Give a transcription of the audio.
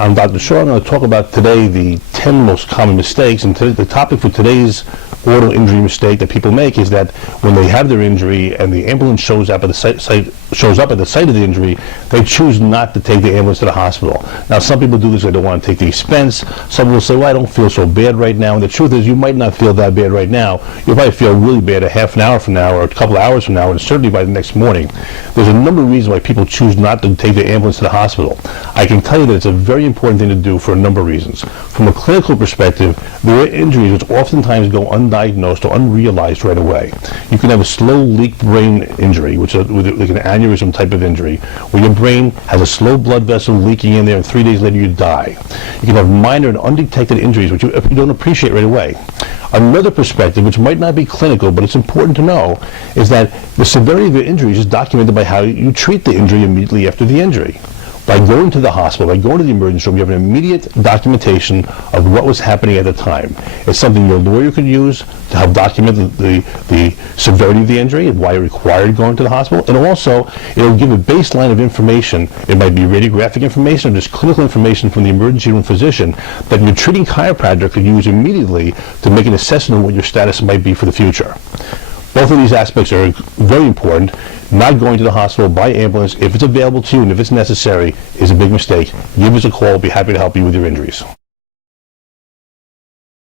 I'm Dr. Shaw. I'm going to talk about today the 10 most common mistakes, and the topic for today's auto injury mistake that people make is that when they have their injury and the ambulance shows up at the site of the injury, they choose not to take the ambulance to the hospital. Now, some people do this; they don't want to take the expense. Some will say, "Well, I don't feel so bad right now." And the truth is, you might not feel that bad right now. You'll probably feel really bad a half an hour from now, or a couple of hours from now, and certainly by the next morning. There's a number of reasons why people choose not to take the ambulance to the hospital. I can tell you that it's a very important thing to do for a number of reasons. From a clinical perspective, there are injuries which oftentimes go undiagnosed or unrealized right away. You can have a slow leak brain injury, which is like an aneurysm type of injury, where your brain has a slow blood vessel leaking in there, and 3 days later you die. You can have minor and undetected injuries, which you don't appreciate right away. Another perspective, which might not be clinical, but it's important to know, is that the severity of your injury is documented by how you treat the injury immediately after the injury. By going to the hospital, by going to the emergency room, you have an immediate documentation of what was happening at the time. It's something your lawyer could use to help document the severity of the injury and why it required going to the hospital. And also, it'll give a baseline of information. It might be radiographic information or just clinical information from the emergency room physician that your treating chiropractor could use immediately to make an assessment of what your status might be for the future. Both of these aspects are very important. Not going to the hospital by ambulance, if it's available to you and if it's necessary, is a big mistake. Give us a call. We'll be happy to help you with your injuries.